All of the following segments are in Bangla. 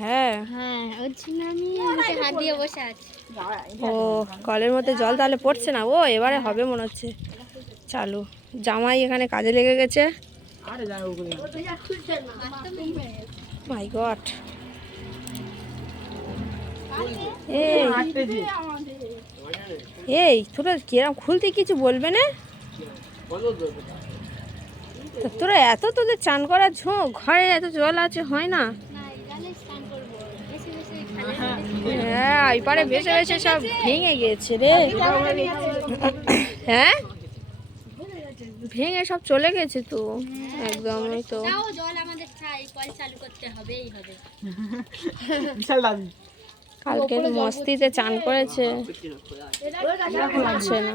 হ্যাঁ। হ্যাঁ ও কলের মধ্যে জল তাহলে পড়ছে না? ও এবারে হবে মনে হচ্ছে। চালু। জামাই এখানে কাজে লেগে গেছে। মাই গড এই। এই তোরা কিরম খুলতে কিছু বলবে না? তা তোরা এত তোদের চান করার ঝোঁক? ঘরে এত জল আছে হয় না? হ্যাঁ এবারে বেশে বেশে সব ভেঙে গেছে রে। হ্যাঁ? ভেঙে সব চলে গেছে তো একদমই তো। জল আমাদের চাই কল চালু করতে হবেই হবে। বিশাল দাবি কালকে মস্তিতে চান করেছে। হচ্ছে না।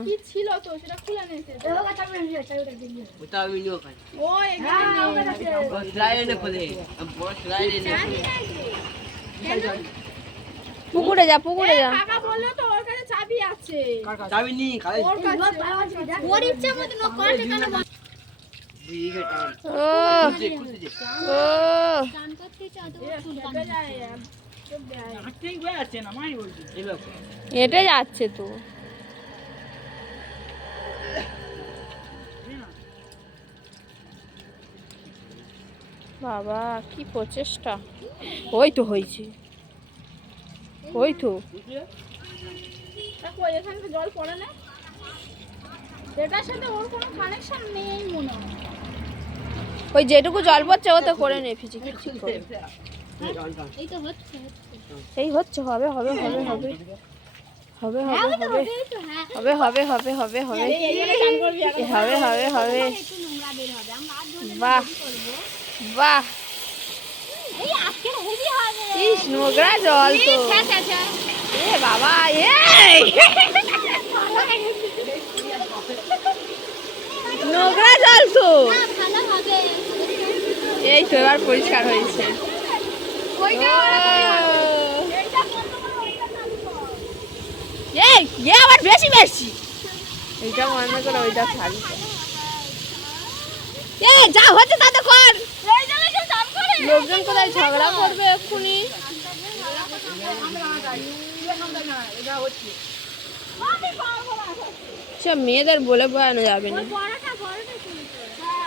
পুকুরে যা পুকুরে যা। ওর ইচ্ছা মতো না করে কেন বল? ও। ও। স্নান করতে চাও তো হয়ে যাচ্ছে তো। বাবা কি প্রচেষ্টা। ওই তো হয়েছে। ওই তো। জল পড়ে না। এটার সাথে ওর কোনো কানেকশন নেই মনে হয়। ওই যেটুকু জল পড়ছে ও তো করে নে ফিচি ফিচি করে। এই হচ্ছে হচ্ছে। এই হচ্ছে হবে হবে হবে হবে। হবে হবে হবে এই তো হ্যাঁ। হবে হবে হবে হবে হবে। হবে হবে হবে। হবে। বাহ। বাহ। ইস নোংরা জল তো। এ বাবা এই নোংরা জল তো। এই তো এবার পরিষ্কার হয়েছে। এই এ আবার বেশি বেশি। এইটা মনে করে ওইটা খালি এ যা হচ্ছে তাতে কর। লোকজন কোথায় ঝগড়া করবে এক্ষুনি? সে মেয়েদের বলে বোঝানো যাবে না।